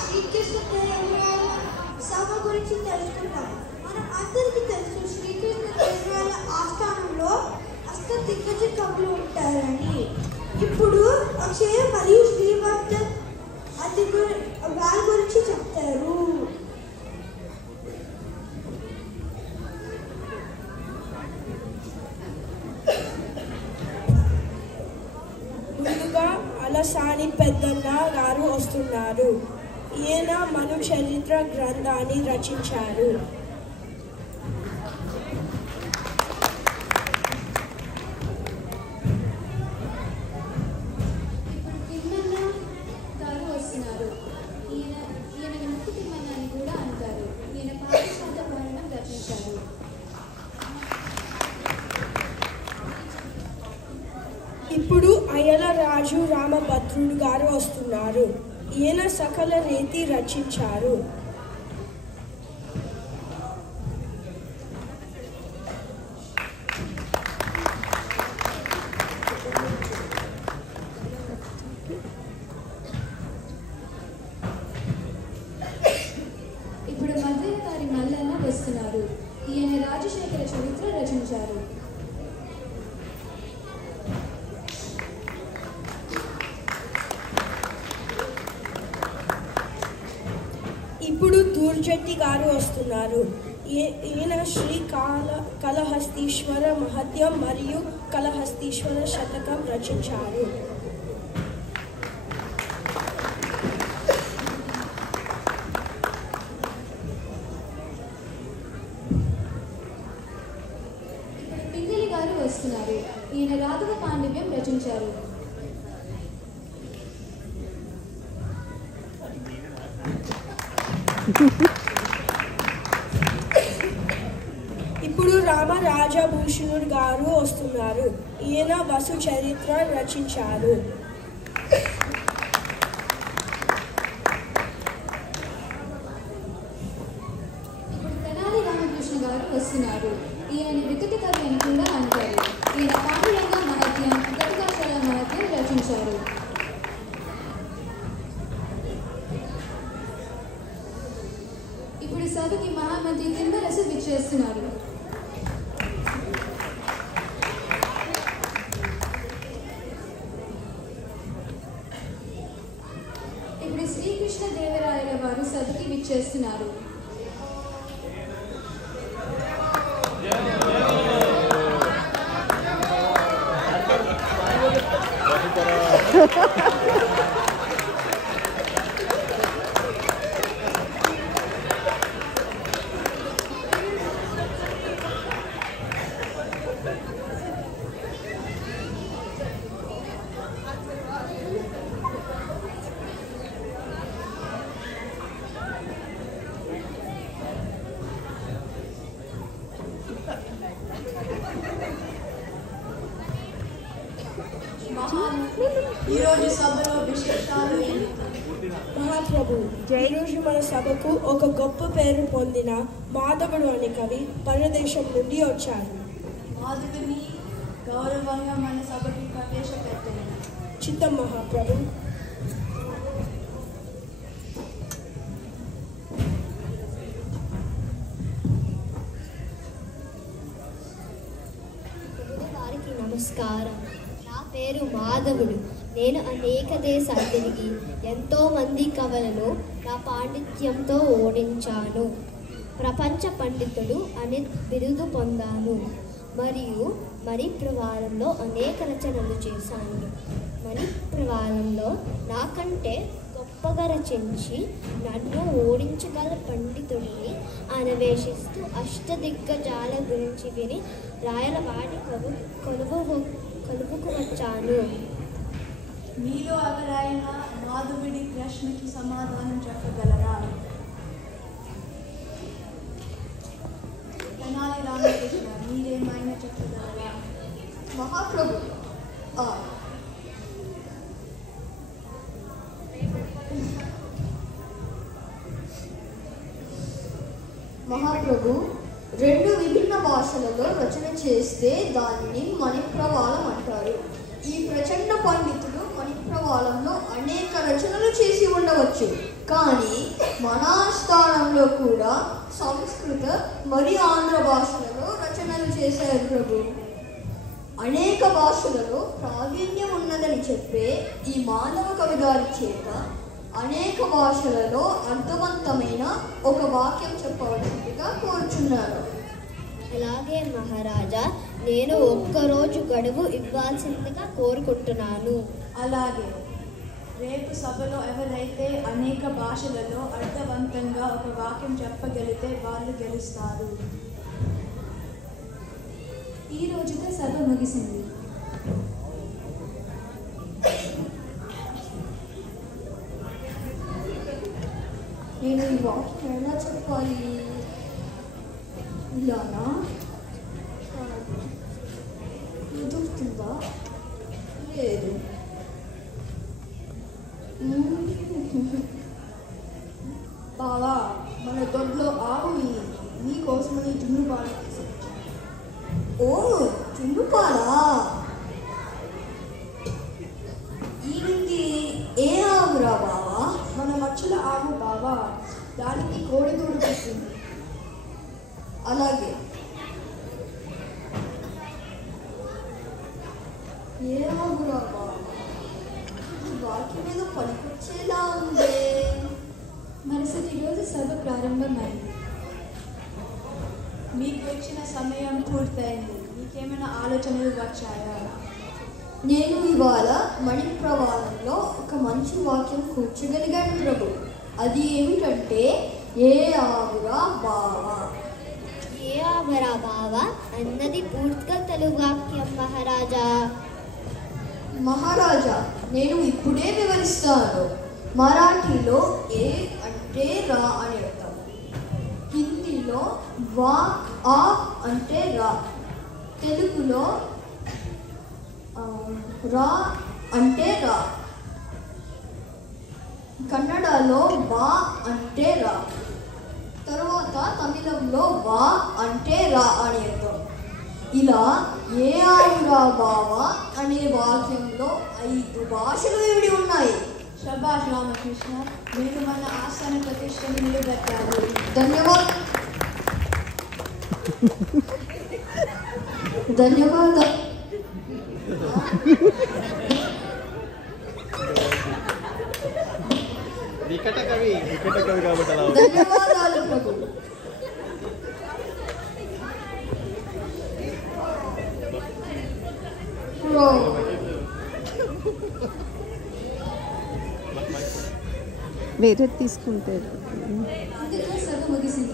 శ్రీకృష్ణ దేవరాయల సభ గురించి తెలుసుకుందాం. మనం అందరికీ తెలుసు శ్రీకృష్ణ దేవరాయల ఆస్థానంలో అష్టదిగ్గజ కవులు ఉంటారని. ఇప్పుడు అక్షయ మరియు శ్రీవర్ధన్ వాళ్ళ గురించి చెప్తారు. ముందుగా అలసాని పెద్దన్న గారు వస్తున్నారు. ఈయన మను చరిత్ర గ్రంథాన్ని రచించారు. ఇప్పుడు అయ్యల రాజు రామభద్రుడు గారు వస్తున్నారు. ఈయన సకల రీతి రచించారు. ఇప్పుడు మధ్యకారి మల్లన్న వస్తున్నారు. ఈయన రాజశేఖర చరిత్ర రచించారు. ఇప్పుడు దూర్జట్టి గారు వస్తున్నారు. ఈయన శ్రీ కళహస్తీశ్వర మహత్యం మరియు కళహస్తీశ్వర శతకం రచించారు. పింగళి గారు వస్తున్నారు. ఈయన రాఘవ పాండివ్యం రచించారు. ఇప్పుడు రామరాజభూషణుడు గారు వస్తున్నారు. ఈయన వసు చరిత్ర రచించారు. ఇప్పుడు తెనాలి రామకృష్ణ గారు వస్తున్నారు. ఈయన వికటి కవి అని కూడా అంటారు. ఈయన పాండురంగ మహత్యం, గతకాశల మహత్యం రచించారు. ఇప్పుడు సభకి మహామంత్రి తిమ్మరసు విచ్చేస్తున్నారు. ఇప్పుడు శ్రీకృష్ణ దేవరాయల వారు సభకి విచ్చేస్తున్నారు. ఈరోజు సభలో విశేషాలు మహాప్రభు, ఈరోజు మన సభకు ఒక గొప్ప పేరు పొందిన మాధవుడు అనే కవి పరదేశం నుండి వచ్చారు. మాధవిని గౌరవంగా మన సభకి ప్రవేశపెట్టారు. చిత్తం మహాప్రభు. వారికి నమస్కారం. నా పేరు మాధవుడు. నేను అనేక దేశాలు తిరిగి ఎంతోమంది కవులను నా పాండిత్యంతో ఓడించాను. ప్రపంచ పండితుడు అనే బిరుదు పొందాను. మరియు మణిప్రవాళంలో అనేక రచనలు చేశాను. మణిప్రవాళంలో నాకంటే గొప్పగా రచించి నన్ను ఓడించగల పండితుడిని అన్వేషిస్తూ అష్టదిగ్గజాల గురించి విని రాయలవాడి కొలువుకు వచ్చాను. మీలో ఎవరైనా మాధవుడి ప్రశ్నకి సమాధానం చెప్పగలరా? తెనాలి రామకృష్ణ, మీరేమైనా చెప్పగలరా? మహాప్రభు, మహాప్రభు, రెండు విభిన్న భాషలలో రచన చేస్తే దానిని మణిప్రవాళం అంటారు. ఈ ప్రచండ పండితుడు మణిప్రవాళం మణిప్రవాళంలో అనేక రచనలు చేసి ఉండవచ్చు, కానీ మన స్థానంలో కూడా సంస్కృత మరియు ఆంధ్ర భాషలలో రచనలు చేశారు ప్రభు. అనేక భాషలలో ప్రావీణ్యం ఉన్నదని చెప్పే ఈ మాధవ కవి గారి చేత అనేక భాషలలో అర్థవంతమైన ఒక వాక్యం చెప్పవలసిందిగా కోరుచున్నారు. అలాగే మహారాజా, నేను ఒక్కరోజు గడువు ఇవ్వాల్సిందిగా కోరుకుంటున్నాను. అలాగే రేపు సభలో ఎవరైతే అనేక భాషలలో అర్థవంతంగా ఒక వాక్యం చెప్పగలిగితే వాళ్ళు గెలుస్తారు. ఈ రోజుతో సభ ముగిసింది. నేను ఈ వాక్యం ఎలా చెప్పాలి? ఇలానా? కుదురుతుందా? లేదు. బావా, మన దొడ్లో ఆవు నీకోసమని జున్ను పాలు తీసుకొచ్చాను. ఓ, చుండుపాలా? ఈయనకి ఏ ఆవురా బావా? మన మచ్చుల ఆవు బావా, దానికి కోడిదూడు పుట్టింది. అలాగే. ఏ ఆవురా బావా? వాక్యం మీద పనికొచ్చేలా ఉందే. మరుసటి రోజు సభ ప్రారంభమైంది. మీకు ఇచ్చిన సమయం పూర్తయింది. మీకేమైనా ఆలోచనలు వచ్చాయా? నేను ఇవాళ మణిప్రవాళంలో ఒక మంచి వాక్యం కూర్చోగలిగాను ప్రభు. అది ఏమిటంటే, ఏ ఆవురా బావా. ఏ ఆవరా బావా అన్నది పూర్తిగా తెలుగు వాక్యం మహారాజా. మహారాజా, నేను ఇప్పుడే వివరిస్తాను. మరాఠీలో ఏ అంటే రా అని అర్థం, హిందీలో వా ఆ అంటే రా, తెలుగులో రా అంటే రా, కన్నడలో వా అంటే రా, తరువాత తమిళంలో వా అంటే రా అని అర్థం. ఇలా ఏ ఆవురా బావా అనే వాక్యంలో 5 భాషలు విడి ఉన్నాయి. శభాష్ రామకృష్ణ, మీరు మన ఆస్థాన ప్రతిష్టని నిలబెట్టారు. ధన్యవాదాలు. వికట కవి కాబట్టి అలా ధన్యవాదాలు ప్రభు. వేరే తీసుకుంటే ఇంతలో సభ ముగిసింది.